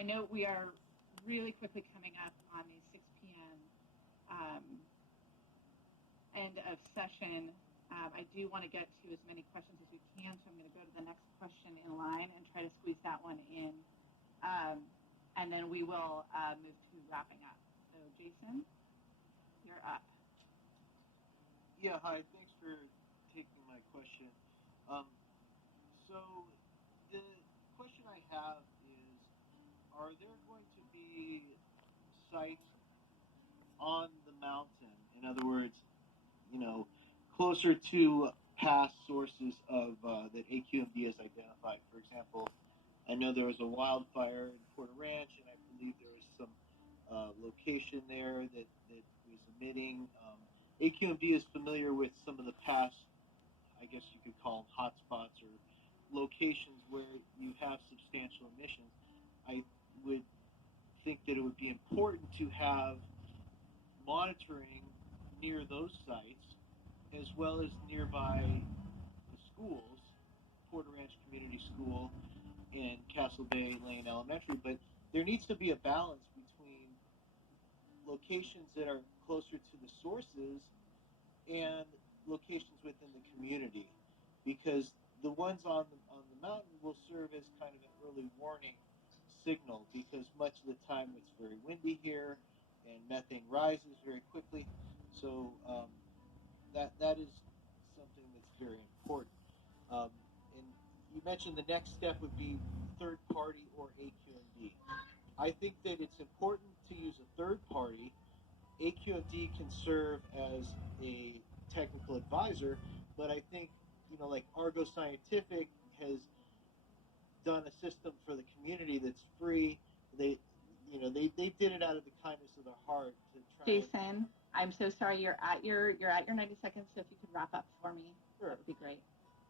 I know we are really quickly coming up on the 6 p.m. End of session. I do want to get to as many questions as we can, so I'm going to go to the next question in line and try to squeeze that one in. And then we will move to wrapping up. So Jason, you're up. Yeah, hi. Thanks for taking my question. So the question I have is, are there going to be sites on the mountain? In other words, closer to past sources of that AQMD has identified. For example, I know there was a wildfire in Porter Ranch, and I believe there was some location there that was emitting. AQMD is familiar with some of the past, I guess you could call them hotspots or locations where you have substantial emissions. I would think that it would be important to have monitoring near those sites, as well as nearby the schools, Porter Ranch Community School and Castle Bay Lane Elementary, but there needs to be a balance between locations that are closer to the sources and locations within the community, because the ones on the mountain will serve as kind of an early warning signal, because much of the time it's very windy here and methane rises very quickly. So that is something that's very important. And you mentioned the next step would be third party or AQMD. I think that it's important to use a third party. AQMD can serve as a technical advisor, but I think, like Argo Scientific has done a system for the community that's free. They did it out of the kindness of their heart to try. Jason, I'm so sorry. You're at your 90 seconds. So if you could wrap up for me, sure, that would be great.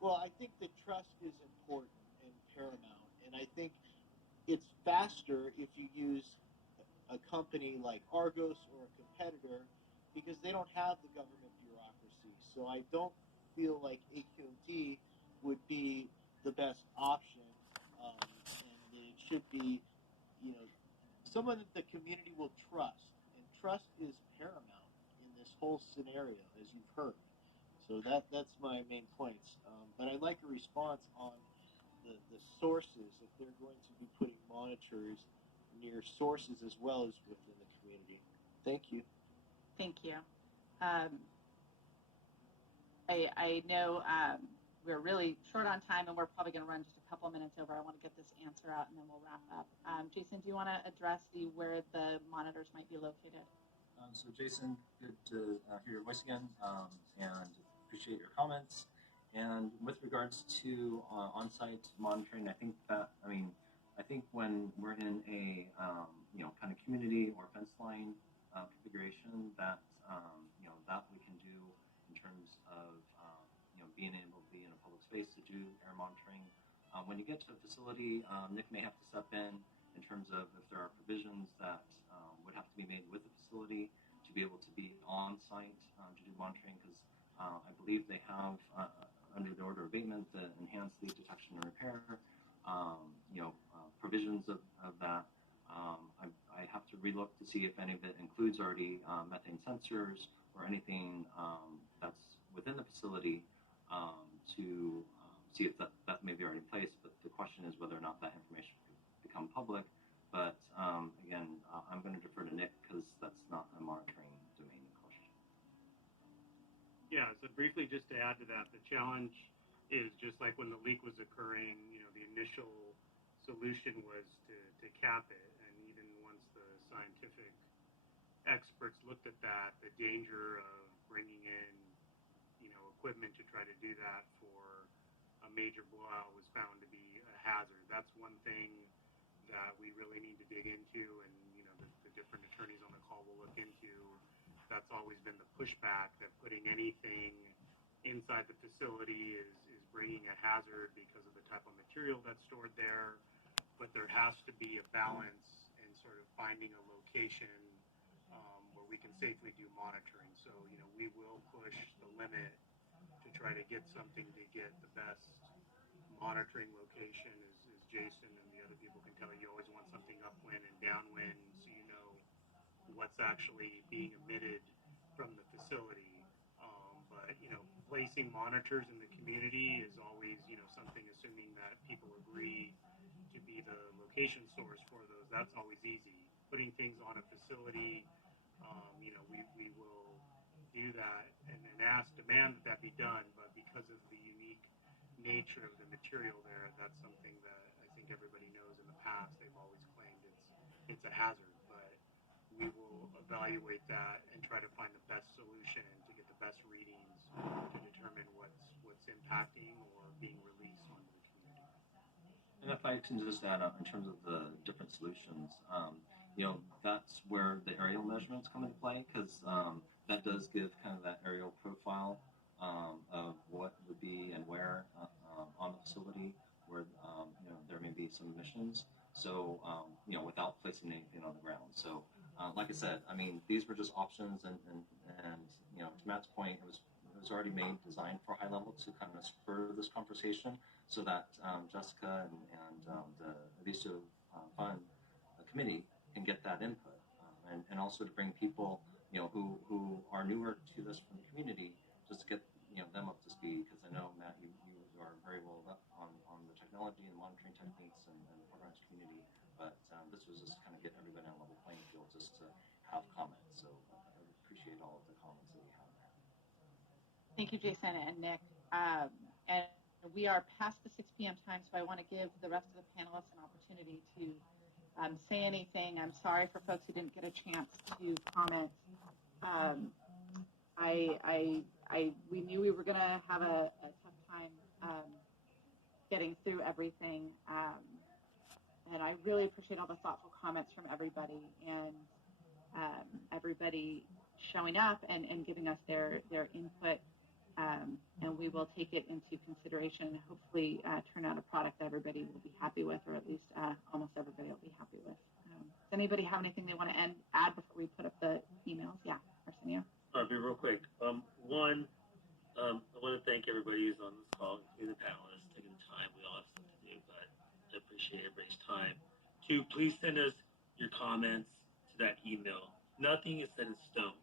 Well, I think that trust is important and paramount, and I think it's faster if you use a company like Argos or a competitor, because they don't have the government bureaucracy. So I don't feel like AQMD would be the best option, and it should be, someone that the community will trust, and trust is paramount in this whole scenario, as you've heard. So that's my main points. But I'd like a response on the sources, if they're going to be putting monitors near sources as well as within the community. Thank you. Thank you. I know we're really short on time, and we're probably going to run just a couple minutes over. I want to get this answer out, and then we'll wrap up. Jason, do you want to address where the monitors might be located? So Jason, good to hear your voice again, and appreciate your comments. And with regards to on-site monitoring, I think when we're in a kind of community or fence line configuration, that that we can do in terms of being able to be in a public space to do air monitoring. When you get to a facility, Nick may have to step in terms of if there are provisions that would have to be made with the facility to be able to be on site to do monitoring, because I believe they have under the order of abatement the enhanced leak detection and repair provisions of that. I have to relook to see if any of it includes already methane sensors or anything that's within the facility to see if that may be already in place. But the question is whether or not that information could become public. But again, I'm going to defer to Nick because that's not a monitoring domain question. Yeah, so briefly just to add to that, the challenge is just like when the leak was occurring, the initial solution was to cap it. And even once the scientific experts looked at that, the danger of bringing in, equipment to try to do that for a major blowout was found to be a hazard. That's one thing that we really need to dig into, and the different attorneys on the call will look into. That's always been the pushback, that putting anything inside the facility is bringing a hazard because of the type of material that's stored there. But there has to be a balance in sort of finding a location where we can safely do monitoring. So we will push the limit to try to get something to get the best monitoring location. As Jason and the other people can tell you always want something upwind downwind, so you know what's actually being emitted from the facility. But placing monitors in the community is always something, assuming that people agree to be the location source for those. That's always easy. Putting things on a facility, we will do that and demand that be done. But because of the unique nature of the material there, that's something that I think everybody knows. In the past, they've always claimed it's a hazard. But we will evaluate that and try to find the best solution to get the best readings to determine what's impacting or being released onto the community. And if I can just add up in terms of the different solutions, that's where the aerial measurements come into play, because that does give kind of that aerial profile of what would be and where on the facility where there may be some emissions. So without placing anything on the ground. So like I said, I mean, these were just options, and to Matt's point, it was already designed for high level to kind of spur this conversation, so that Jessica and the Avista Fund committee can get that input, and also to bring people who are newer to this from the community, just to get them up to speed, because I know, Matt, you are very well up on the technology and monitoring techniques and organized community, but this was just kind of get everybody on a level playing field, just to have comments. So I appreciate all of the comments that we have there. Thank you, Jason and Nick. And we are past the 6 p.m. time, so I want to give the rest of the panelists an opportunity to say anything. I'm sorry for folks who didn't get a chance to comment. We knew we were going to have a tough time getting through everything, and I really appreciate all the thoughtful comments from everybody, and everybody showing up and giving us their input. And we will take it into consideration and hopefully turn out a product that everybody will be happy with, or at least almost everybody will be happy with. Does anybody have anything they want to add before we put up the emails? Yeah, Arsenio. I'll be real quick. One, I want to thank everybody who's on this call, including the panelists, taking the time. We all have stuff to do, but I appreciate everybody's time. Two, please send us your comments to that email. Nothing is set in stone.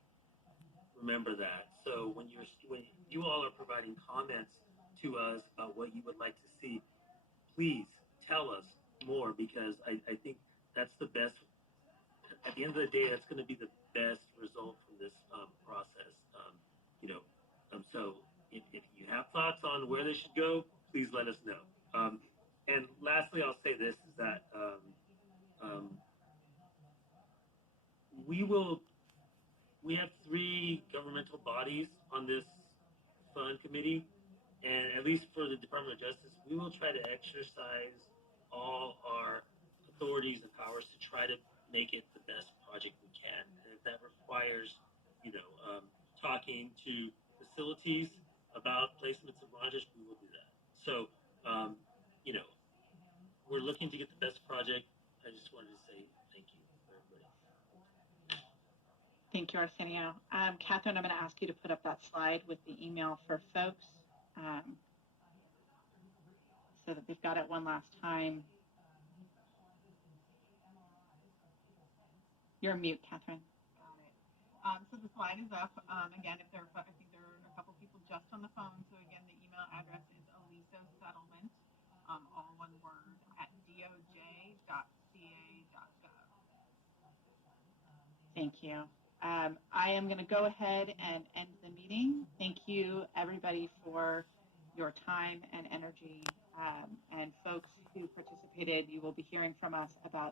Remember that. So when you all are providing comments to us about what you would like to see, please tell us more, because I think that's the best. At the end of the day, that's going to be the best result from this process. So if you have thoughts on where they should go, please let us know. And lastly, I'll say this, is that we have 3 governmental bodies on this fund committee, and at least for the Department of Justice, we will try to exercise all our authorities and powers to try to make it the best project we can. And if that requires, talking to facilities about placements of monitors, we will do that. So, we're looking to get the best project. I just wanted to say thank you for everybody. Thank you, Arsenio. Catherine, I'm going to ask you to put up that slide with the email for folks, so that they've got it one last time. You're mute, Catherine. Got it. So the slide is up. Again, I think there are a couple people just on the phone. So again, the email address is alisosettlement, all one word, at doj.ca.gov. Thank you. I am going to go ahead and end the meeting. Thank you, everybody, for your time and energy. And folks who participated, you will be hearing from us about